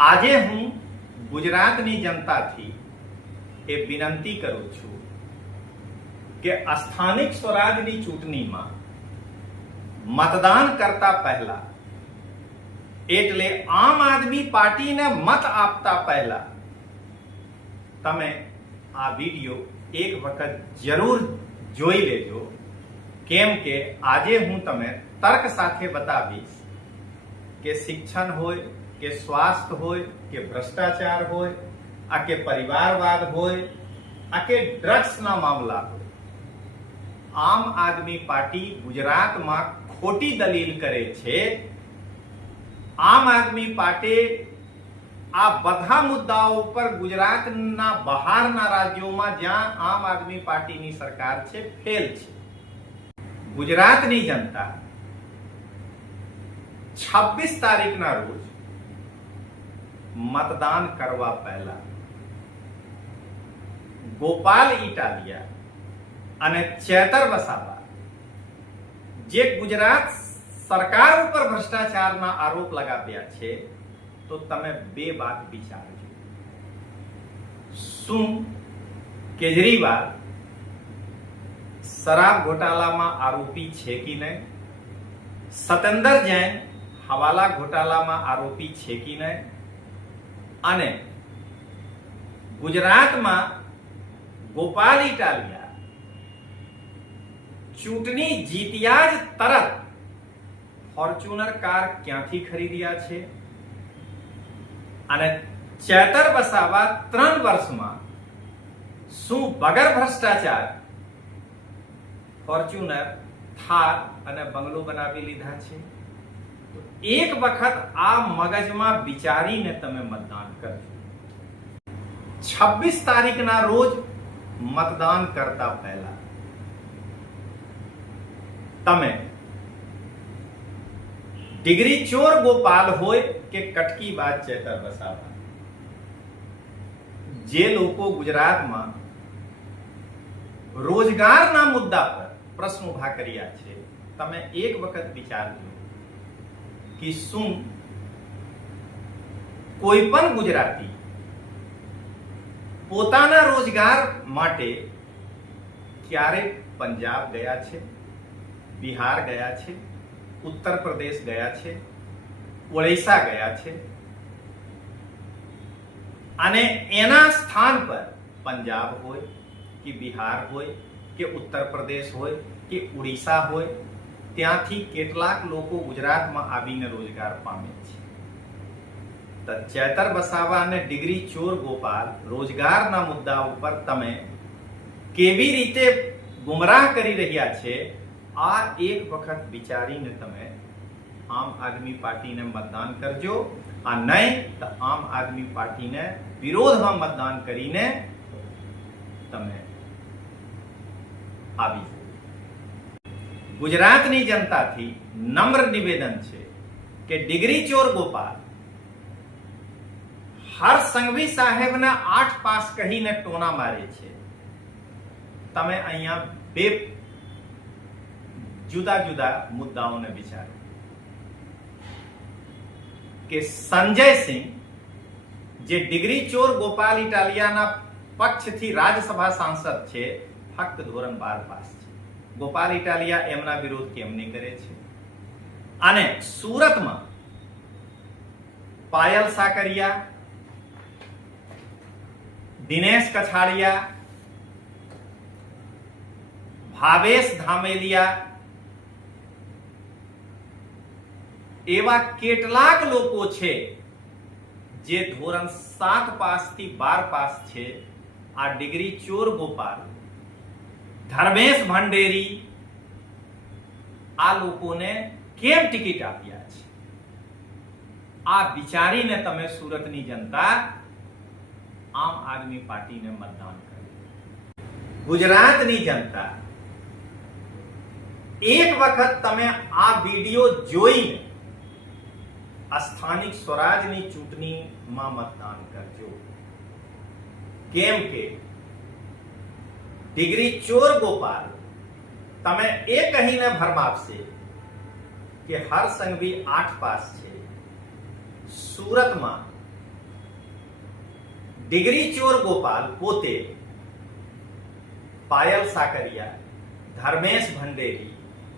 આજે હું ગુજરાતની જનતાથી એ વિનંતી કરું છું કે સ્થાનિક સ્વરાજની ચૂંટણીમાં મતદાન કરતા પહેલા એટલે આમ આદમી પાર્ટીને મત આપતા પહેલા તમે આ વિડિયો એક વખત જરૂર જોઈ લેજો, કેમ કે આજે હું તમને તર્ક સાથે બતાવીશ કે શિક્ષણ હોય કે સ્વાસ્થ્ય હોય કે ભ્રષ્ટાચાર હોય આ કે પરિવારવાદ હોય આ કે ડ્રગ્સના મામલા હોય, આમ આદમી પાર્ટી ગુજરાતમાં ખોટી દલીલ કરે છે. આમ આદમી પાર્ટી આ બધા મુદ્દાઓ પર ગુજરાતના બહારના રાજ્યોમાં જ્યાં આમ આદમી પાર્ટીની સરકાર છે ફેલ છે. ગુજરાતની જનતા 26 તારીખના રોજ મતદાન કરવા પહેલા ગોપાલ ઇટાલિયા અને ચેતર વસાવા જે ગુજરાત સરકાર ઉપર ભ્રષ્ટાચારના આરોપ લગાવ્યા છે, તો તમે બે વાત વિચારજો. શું કેજરીવાલ શરાબ ઘોટાલામાં આરોપી છે કે નહીં? સતેન્દર જૈન હવાલા ઘોટાલામાં આરોપી છે કે નહીં? અને ગુજરાતમાં ગોપાલ ઇટાલિયા ચૂંટણી જીત્યા જ તરત ફોર્ચ્યુનર કાર ક્યાંથી ખરીદ્યા છે? અને ચેતર વસાવા 3 વર્ષમાં શું વગર ભ્રષ્ટાચાર ફોર્ચ્યુનર, થાર અને બંગલો બનાવી લીધા છે? તો એક વખત આ મગજમાં વિચારીને તમે મતદાન કરજો. 26 તારીખના રોજ મતદાન કરતા પહેલા તમે ડિગ્રી ચોર ગોપાલ હોય કે કટકી બાદ ચેતર વસાવા, જે લોકો ગુજરાતમાં રોજગારના મુદ્દા પર પ્રશ્ન ઉભા કર્યા છે, તમે એક વખત વિચારજો કે શું કોઈ પણ ગુજરાતી પોતાના રોજગાર માટે ક્યારે પંજાબ ગયા છે, બિહાર ગયા છે, ઉત્તર પ્રદેશ ગયા છે, ઓડિશા ગયા છે અને એના સ્થાન પર પંજાબ હોય કે બિહાર હોય કે ઉત્તર પ્રદેશ હોય કે ઓડિશા હોય, ત્યાંથી કેટલાક લોકો ગુજરાતમાં આવીને રોજગાર પામે છે. તો ચેતર વસાવા અને ડિગ્રી ચોર ગોપાલ રોજગારના મુદ્દા ઉપર તમે કેવી રીતે ગુમરાહ કરી રહ્યા છે, આ એક વખત વિચારીને તમે આમ આદમી પાર્ટીને મતદાન કરજો. આ નહીં તો આમ આદમી પાર્ટીને વિરોધમાં મતદાન કરીને તમે આવી. ગુજરાતની જનતાથી નમ્ર નિવેદન છે કે ડિગ્રી ચોર ગોપાલ હર્ષ સંઘવી સાહેબને 8 પાસ કહીને ટોના મારે છે. તમે અહીંયા બે જુદા જુદા મુદ્દાઓને વિચારો કે સંજય સિંહ જે ડિગ્રી ચોર ગોપાલ ઇટાલિયાના પક્ષથી રાજ્યસભા સાંસદ છે, ફક્ત ધોરણ 12 પાસ છે. ગોપાલ ઇટાલિયા એમના વિરોધ કેમ નહીં કરે છે? અને સુરતમાં પાયલ સાકરિયા, દિનેશ કછાડિયા, ભાવેશ ધામેલિયા એવા કેટલાક લોકો છે જે ધોરણ 7 પાસ થી 12 પાસ છે. આ ડિગ્રી ચોર ગોપાલ, ધર્મેશ ભંડેરી આ લોકોને કેમ ટિકિટ આપ્યા છે? આ વિચારીને તમે સુરતની જનતા આમ આદમી પાર્ટીને મતદાન કરો. ગુજરાતની જનતા એક વખત તમે આ વિડિયો જોઈને સ્થાનિક સ્વરાજની ચૂંટણીમાં મતદાન કરજો, કેમ કે ડિગ્રી ચોર ગોપાલ તમે એ કહીને ભરમાવશે કે હર્ષ સંઘવી 8 પાસ છે, સુરતમાં ડિગ્રી ચોર ગોપાલ પોતે પાયલ સાકરિયા, ધર્મેશ ભંડેરી,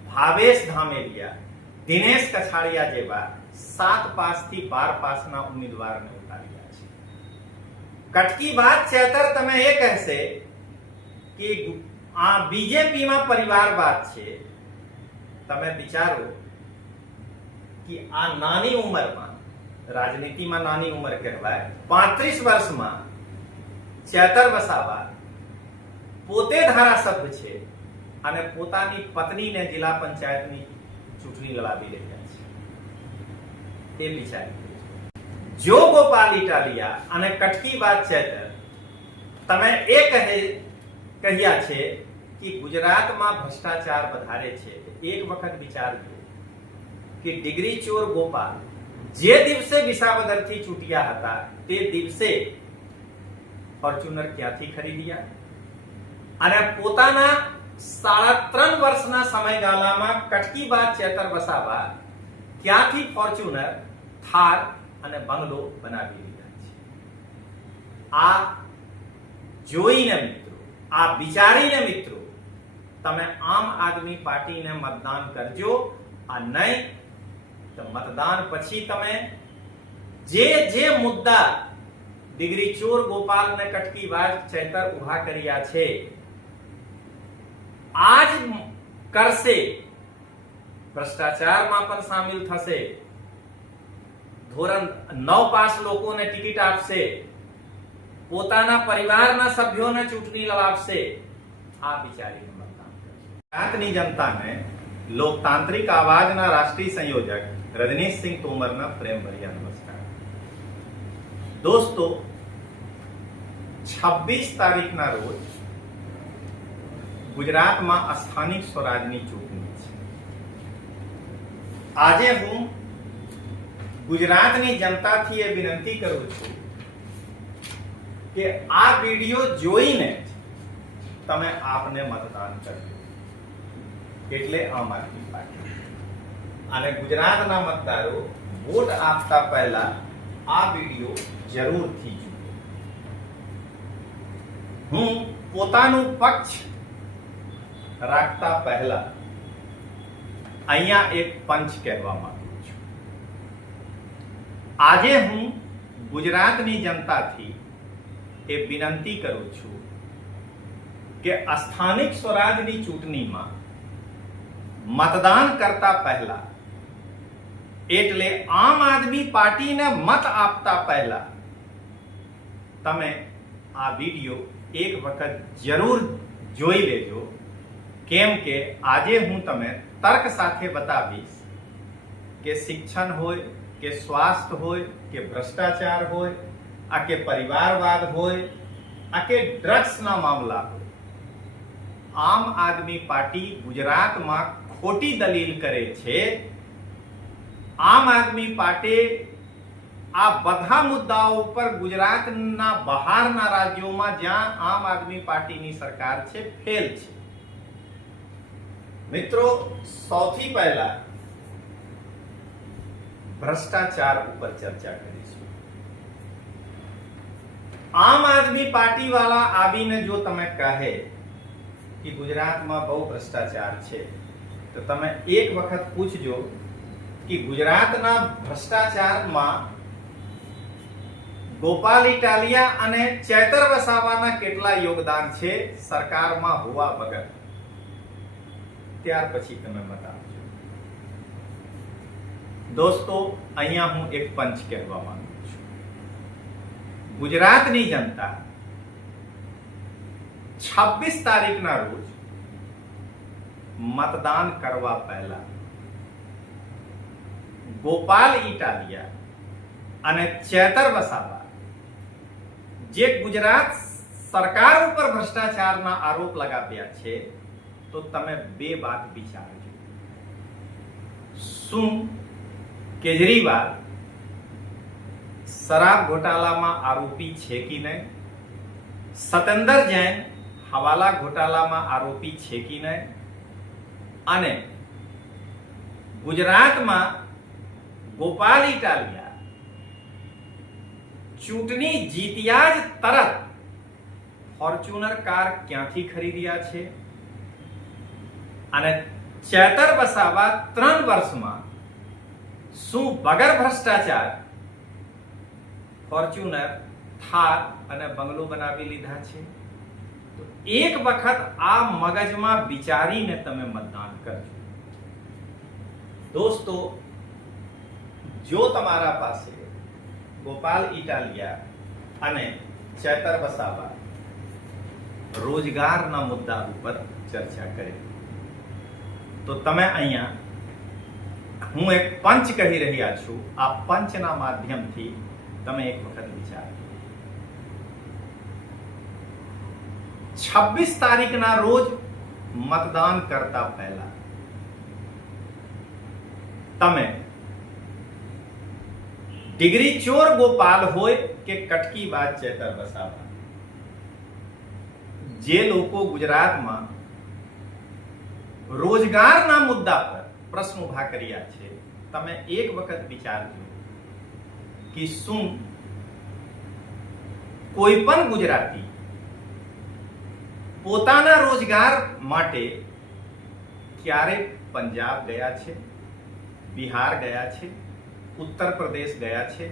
ભાવેશ ધામેલિયા, દિનેશ કછાડિયા જેવા 7 પાસથી 12 પાસના ઉમેદવારને ઉતાર્યા છે. કટકી વાત ચેતર તમે એ કહેશે કે આ બીજેપીમાં પરિવારવાદ છે. તમે વિચારો કે આ નાની ઉંમરમાં, રાજનીતિમાં નાની ઉંમર કહેવાય, 35 વર્ષમાં ચેતર વસાવા પોતે ધારાસભ્ય છે અને પોતાની પત્નીને જિલ્લા પંચાયતની ચૂંટણી લડાવી રહ્યા છે. તે વિચારી જો ગોપાલ ઇટાલિયા અને કટકી વાત ચેતર તમે એ કહ્યા છે કે ગુજરાતમાં ભ્રષ્ટાચાર વધારે છે, એક વખત વિચારજો કે ડિગ્રી ચોર ગોપાલ જે દિવસે વિસાવદરથી ચૂંટ્યા હતા તે દિવસે ફોર્ચ્યુનર ક્યાંથી ખરીદ્યા અને પોતાના 3.5 વર્ષના સમયગાળામાં કટકી બાદ ચેતર વસાવા ક્યાંથી ફોર્ચ્યુનર, થાર અને બંગલો બનાવી રહ્યા છે. આ જોઈને મિત્રો, આ વિચારીને મિત્રો તમે આમ આદમી પાર્ટીને મતદાન કરજો. આ નહીં તો મતદાન પછી તમે જે મુદ્દા ડિગ્રી ચોર ગોપાલ ને કટકી બાદ ચેતર ઉભા કર્યા છે આજ કરશે, ભ્રષ્ટાચારમાં પણ સામેલ થશે, ધોરણ 9 પાસ લોકોને ટિકિટ આપશે, પોતાના પરિવારના સભ્યોને ચૂંટણી લડાવશે. આ વિચારીને મતદાન કરજો. ગુજરાતની જનતાને લોકતાંત્રિક આવાજના રાષ્ટ્રીય સંયોજક રજનીશસિંહ તોમરના પ્રેમભર્યા નમસ્કાર. દોસ્તો, 26 તારીખના રોજ ગુજરાતમાં સ્થાનિક સ્વરાજની ચૂંટણી છે. આજે હું ગુજરાતની જનતાથી એ વિનંતી કરું છું કે આ વિડિયો જોઈને તમે આપને મતદાન કરજો, એટલે આમ આદમી પાર્ટી. અને ગુજરાતના મતદારો વોટ આપતા પહેલા આ વિડિયો જરૂરથી જુઓ. હું પોતાનું પક્ષ રાખતા પહેલા અહીંયા એક પંચ કહેવા માંગુ છું. આજે હું ગુજરાતની જનતાથી એ વિનંતી કરું છું કે સ્થાનિક સ્વરાજની ચૂંટણીમાં મતદાન કરતા પહેલા, એટલે આમ આદમી પાર્ટીને મત આપતા પહેલા તમે આ વિડિયો એક વખત જરૂર જોઈ લેજો. કેમ કે આજે હું તમે તર્ક સાથે બતાવીશ કે શિક્ષણ હોય કે સ્વાસ્થ્ય હોય કે ભ્રષ્ટાચાર હોય, આ કે પરિવારવાદ હોય, આ કે ડ્રગ્સના મામલા હોય, આમ આદમી પાર્ટી ગુજરાતમાં ખોટી દલીલ કરે છે. આમ આદમી પાર્ટી આ બધા મુદ્દાઓ પર ગુજરાતના બહારના રાજ્યોમાં જ્યાં આમ આદમી પાર્ટીની સરકાર છે ફેલ છે. મિત્રો, સૌથી પહેલા ભ્રષ્ટાચાર ઉપર ચર્ચા કરીશું. આમ આદમી પાર્ટી વાળા આવીને જો તમે કહે કે ગુજરાતમાં બહુ ભ્રષ્ટાચાર છે તો તમે એક વખત પૂછજો કે ગુજરાતના ભ્રષ્ટાચારમાં ગોપાલ ઇટાલિયા અને ચેતર વસાવાના કેટલા યોગદાન છે સરકારમાં હોવા વગર. ત્યાર પછી તમે બતાવજો. દોસ્તો, અહીંયા હું એક પંચ કહેવા માંગુ છું. ગુજરાતની જનતા 26 તારીખના રોજ મતદાન કરવા પહેલા ગોપાલ ઇટાલિયા અને ચેતર વસાવા જે ગુજરાત સરકાર ઉપર ભ્રષ્ટાચારના આરોપ લગાવ્યા છે, તો તમે બે વાત વિચારજો. શું કેજરીવાલ શરાબ ઘોટાલામાં આરોપી છે કે નહીં? સતેન્દર જૈન હવાલા ઘોટાલામાં આરોપી છે કે નહીં? અને ગુજરાતમાં ગોપાલ ઇટાલિયા ચૂંટણી જીત્યા જ તરત ફોર્ચ્યુનર કાર ક્યાંથી ખરીદ્યા છે અને ચેતર વસાવા 3 વર્ષમાં શું વગર ભ્રષ્ટાચાર ફોર્ચ્યુનર, થાર અને બંગલો બનાવી લીધા છે? તો એક વખત આ મગજમાં વિચારીને તમે મતદાન કરજો. દોસ્તો, જો તમારા પાસે ગોપાલ ઇટાલિયા અને ચેતર વસાવા રોજગારના મુદ્દા ઉપર ચર્ચા કરી, તો તમે અહીંયા હું એક પંચ કહી રહ્યા છું. આ પંચના માધ્યમથી તમે એક વખત વિચારો. 26 તારીખના રોજ મતદાન કરતા પહેલા તમે ડિગ્રી ચોર ગોપાલ હોય કે કટકીબાજ ચેતર વસાવા, જે લોકો ગુજરાતમાં રોજગારના મુદ્દા પર પ્રશ્ન ઉભા કર્યા છે, તમે એક વખત વિચારજો કે શું કોઈ પણ ગુજરાતી પોતાના રોજગાર માટે ક્યારે પંજાબ ગયા છે, બિહાર ગયા છે, ઉત્તર પ્રદેશ ગયા છે,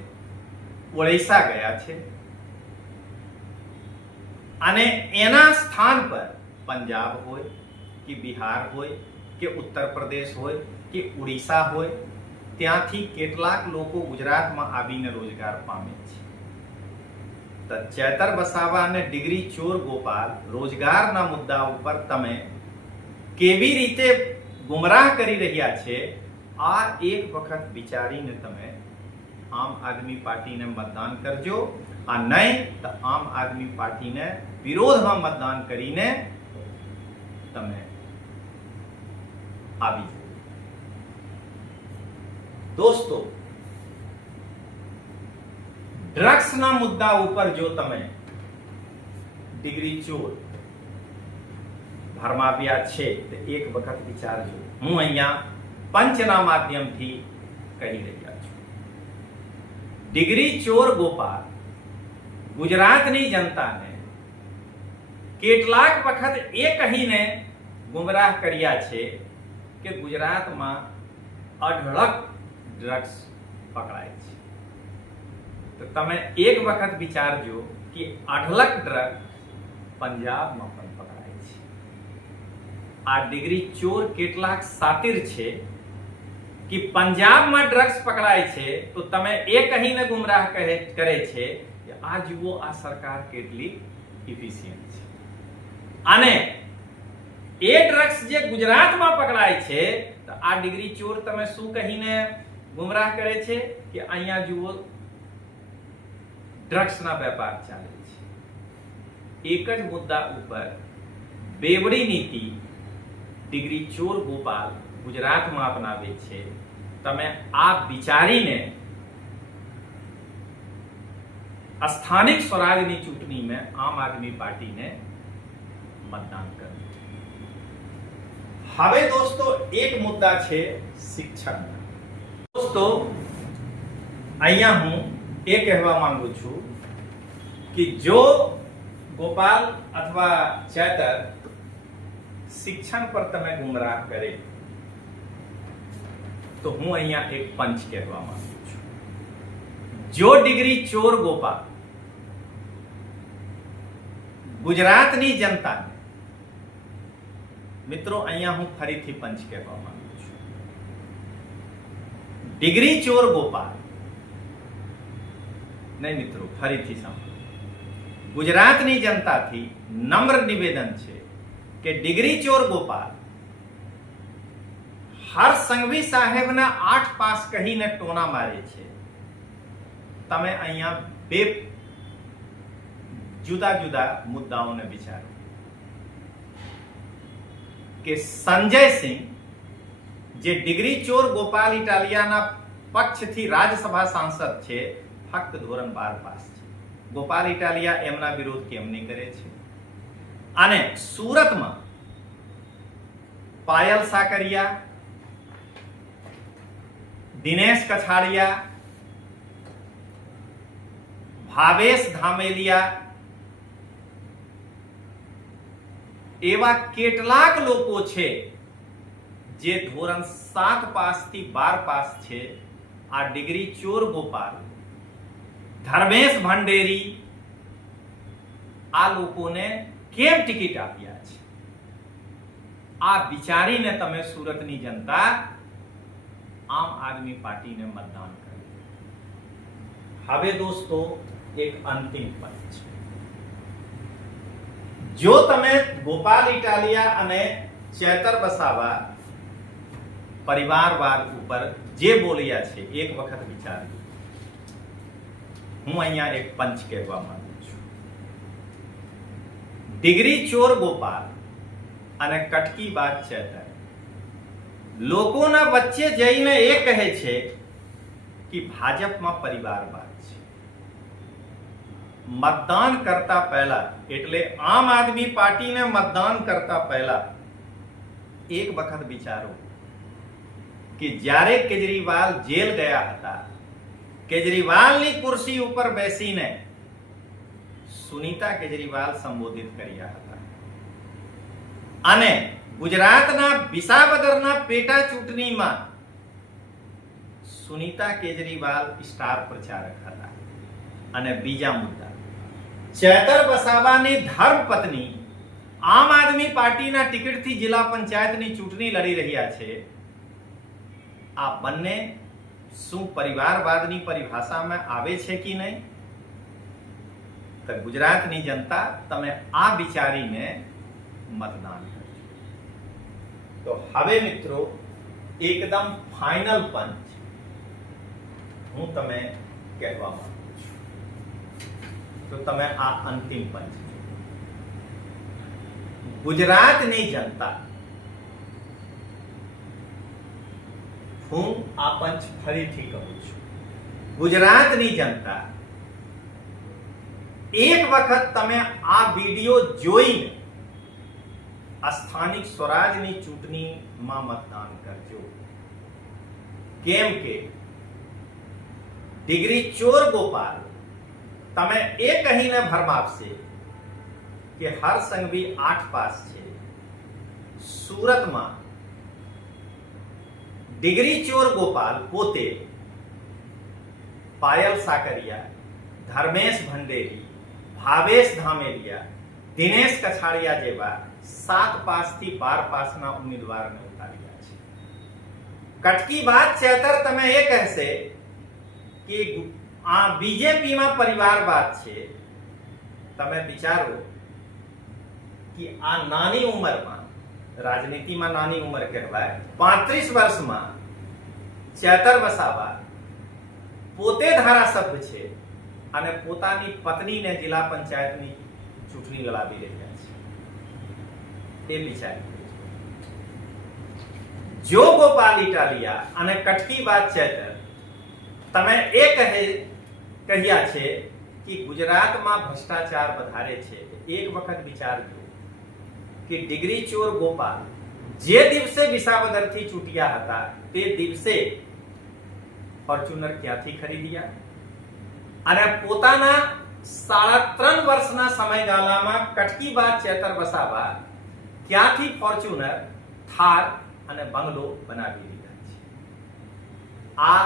ઓડિશા ગયા છે અને એના સ્થાન પર પંજાબ હોય કે બિહાર હોય કે ઉત્તર પ્રદેશ હોય કે ઓડિશા હોય, ત્યાંથી કેટલાક લોકો ગુજરાતમાં આવીને રોજગાર પામે છે? તો ચેતર વસાવા અને ડિગ્રી ચોર ગોપાલ રોજગારના મુદ્દા ઉપર તમે કેવી રીતે ગુમરાહ કરી રહ્યા છે, આ એક વખત વિચારીને તમે આમ આદમી પાર્ટીને મતદાન કરજો. આ નહીં તો આમ આદમી પાર્ટીને વિરોધમાં મતદાન કરીને તમે આવી જાઓ. દોસ્તો, ડ્રગ્સના મુદ્દા ઉપર જો તમે ડિગ્રી ચોર ભરમાવ્યા છે તો એક વખત વિચારજો. હું અહીંયા પંચના માધ્યમથી કહી રહ્યા છું. ડિગ્રી ચોર ગોપાલ ગુજરાતની જનતાને કેટલાક વખત એ કહીને ગુમરાહ કર્યા છે કે ગુજરાતમાં અઢળક ડ્રગ્સ પકડાય છે. તો તમે એક વખત વિચારજો કે અઢળક ડ્રગ પંજાબમાં પણ પકડાય છે. આ ડિગ્રી ચોર કેટલાક સાતિર છે કે પંજાબમાં ડ્રગ્સ પકડાય છે તો તમે એ કહીને ગુમરાહ કરે છે કે આ જુઓ આ સરકાર કેટલી ઇફિશિયન્ટ છે, અને એ ડ્રગ્સ જે ગુજરાતમાં પકડાય છે તો આ ડિગ્રી ચોર તમે શું કહીને ગુમરાહ કરે છે કે અહીંયા જુઓ ડ્રગ્સના વેપાર ચાલે છે. એક જ મુદ્દા ઉપર બેવડી નીતિ ડિગ્રી ચોર ગોપાલ ગુજરાતમાં અપનાવે છે. તમે આ વિચારીને સ્થાનિક સ્વરાજની ચૂંટણીમાં આમ આદમી પાર્ટીને મતદાન કરવું. હવે દોસ્તો, એક મુદ્દા છે શિક્ષણ. દોસ્તો, અહીંયા હું એ કહેવા માંગુ છું કે જો ગોપાલ અથવા ચેતર શિક્ષણ પર તમે ગુમરાહ કરે તો હું અહીંયા એક પંચ કહેવા માંગુ છું. જો ડિગ્રી ચોર ગોપાલ ગુજરાતની જનતાને, મિત્રો અહીંયા હું ફરીથી પંચ કહેવા માંગુ છું, ડિગ્રી ચોર ગોપાલ નહીં મિત્રો, ફરીથી સાંભળો. ગુજરાતની જનતાથી નમ્ર નિવેદન છે કે ડિગ્રી ચોર ગોપાલ હર્ષ સંઘવી સાહેબના 8 પાસ કહીને ટોના મારે છે. તમે અહીંયા બે જુદા જુદા મુદ્દાઓને વિચારો કે સંજયસિંહ જે ડિગ્રી ચોર ગોપાલ ઇટાલિયાના પક્ષથી રાજ્યસભા સાંસદ છે, ફક્ત ધોરણ 12 પાસ છે. ગોપાલ ઇટાલિયા એમના વિરોધ કેમ નહીં કરે છે? અને સુરતમાં પાયલ સાકરિયા, દિનેશ કછાડિયા, ભાવેશ ધામેલિયા એવા કેટલાક લોકો છે જે ધોરણ 7 પાસ થી 12 પાસ છે. આ ડિગ્રી ચોર ગોપાલ, ધર્મેશ ભંડેરી, આ લોકોને કેમ ટિકિટ આપ્યા છે? આ વિચારીને તમે સુરતની જનતા આમ આદમી પાર્ટીને મતદાન કર્યું. હવે દોસ્તો એક અંતિમ પંચ છે. જો તમે ગોપાલ ઇટાલિયા અને ચેતર વસાવા પરિવારવાદ ઉપર જે બોલ્યા છે એક વખત વિચારજો. હું અહીંયા એક પંચ કહેવા માંગુ છું. ડિગ્રી ચોર ગોપાલ અને કટકી બાદ ચેતર લોકોના વચ્ચે જઈને એ કહે છે કે ભાજપમાં પરિવારવાદ છે. મતદાન કરતા પહેલા, એટલે આમ આદમી પાર્ટીને મતદાન કરતા પહેલા એક વખત વિચારો કે જ્યારે કેજરીવાલ જેલ ગયા હતા, કેજરીવાલની ખુરશી ઉપર બેસીને સુનીતા કેજરીવાલ સંબોધિત કર્યા હતા અને ગુજરાતના વિસાવદરના પેટા ચૂંટણીમાં સુનીતા કેજરીવાલ સ્ટાર પ્રચારક હતા. અને બીજા મુદ્દા, ચેતર વસાવાની ધર્મપત્ની આમ આદમી પાર્ટીના ટિકિટથી જિલ્લા પંચાયતની ચૂંટણી લડી રહ્યા છે. આ બંને શું પરિવારવાદની પરિભાષામાં આવે છે કે નહીં? તો ગુજરાતની જનતા તમે આ વિચારીને મતદાન કરજો. તો હવે મિત્રો એકદમ ફાઇનલ પંચ હું તમે કહેવા માંગુ છું. તો તમે આ અંતિમ પંચ ગુજરાતની જનતા, હું આ પંચ ફરીથી કહું છું, ગુજરાતની જનતા એક વખત તમે આ વિડિયો જોઈને સ્થાનિક સ્વરાજની ચૂંટણીમાં મતદાન કરજો. કેમ કે ડિગ્રી ચોર ગોપાલ તમે એ કહીને ભરમાવશે કે હર્ષ સંઘવી 8 પાસ છે. સુરતમાં ડિગ્રી ચોર ગોપાલ પોતે પાયલ સાકરિયા, ધર્મેશ ભંડેરી, ભાવેશ ધામેલિયા, દિનેશ કછાડિયા જેવા 7 પાસ થી 12 પાસના ઉમેદવારને ઉતાર્યા છે. કટકી બાદ ચેતર તમે એ કહેશે કે આ બીજેપીમાં પરિવારવાદ છે. તમે વિચારો કે આ નાની ઉંમરમાં, રાજનીતિમાં નાની ઉંમર કહેવાય, 35 વર્ષમાં ચેતર વસાવા પોતે ધારાસભ્ય છે અને પોતાની પત્નીને જિલ્લા પંચાયતની ચૂંટણી લડાવી રહ્યા છે. એ વિચારી જો ગોપાલ ઇટાલિયા અને કટકી બાદ ચેતર તમે એ કહ્યા છે કે ગુજરાતમાં ભ્રષ્ટાચાર વધારે છે, એક વખત વિચારજો કે ડિગ્રી ચોર ગોપાલ જે દિવસે વિસાવદરથી ચૂંટ્યા હતા તે દિવસે ફોર્ચ્યુનર ક્યાંથી ખરીદ્યા અને પોતાના 3.5 વર્ષના સમયગાળામાં કટકી બાદ ચેતર વસાવા ક્યાંથી ફોર્ચ્યુનર, થાર અને બંગલો બનાવી દીધા છે. આ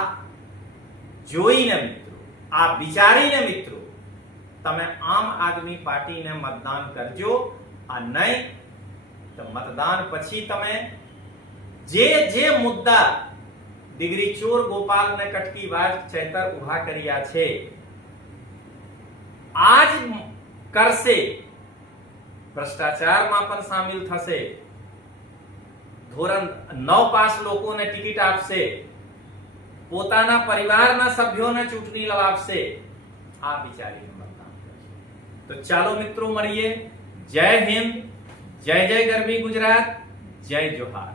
જોઈને મિત્રો, આ વિચારીને મિત્રો તમે આમ આદમી પાર્ટીને મતદાન કરજો. આ નહીં તો મતદાન પછી તમે જે મુદ્દા ડિગ્રી ચોર ગોપાલ ને કટકી બાદ ચેતર ઉભા કર્યા છે આજ કરશે, ભ્રષ્ટાચારમાં પણ સામેલ થશે, ધોરણ 9 પાસ લોકોને ટિકિટ આપશે, પોતાના પરિવારના સભ્યોને ચૂંટણી લડાવશે. આ વિચારીને મતદાન કરજો. તો ચાલો મિત્રો મળીએ. જય હિન્દ, જય જય ગરવી ગુજરાત, જય જોહાર.